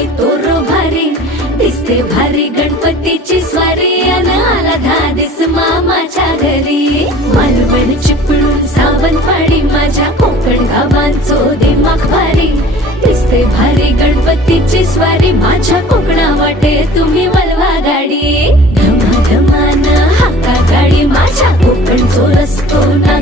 लय तोरो भारी दिसते भारी गणपतीची स्वारी अन आला धादिस मामाच्या घरी मालवण चिपळूण सावंतवाडी माझ्या कोकण गावांचो दिमाग भारी दिसते भारी गणपतीची स्वारी माझ्या कोकणा वाटे तुम्ही वलवा गाडी धमाधमान हाका गाडी माझ्या कोकणचो रस्तो ना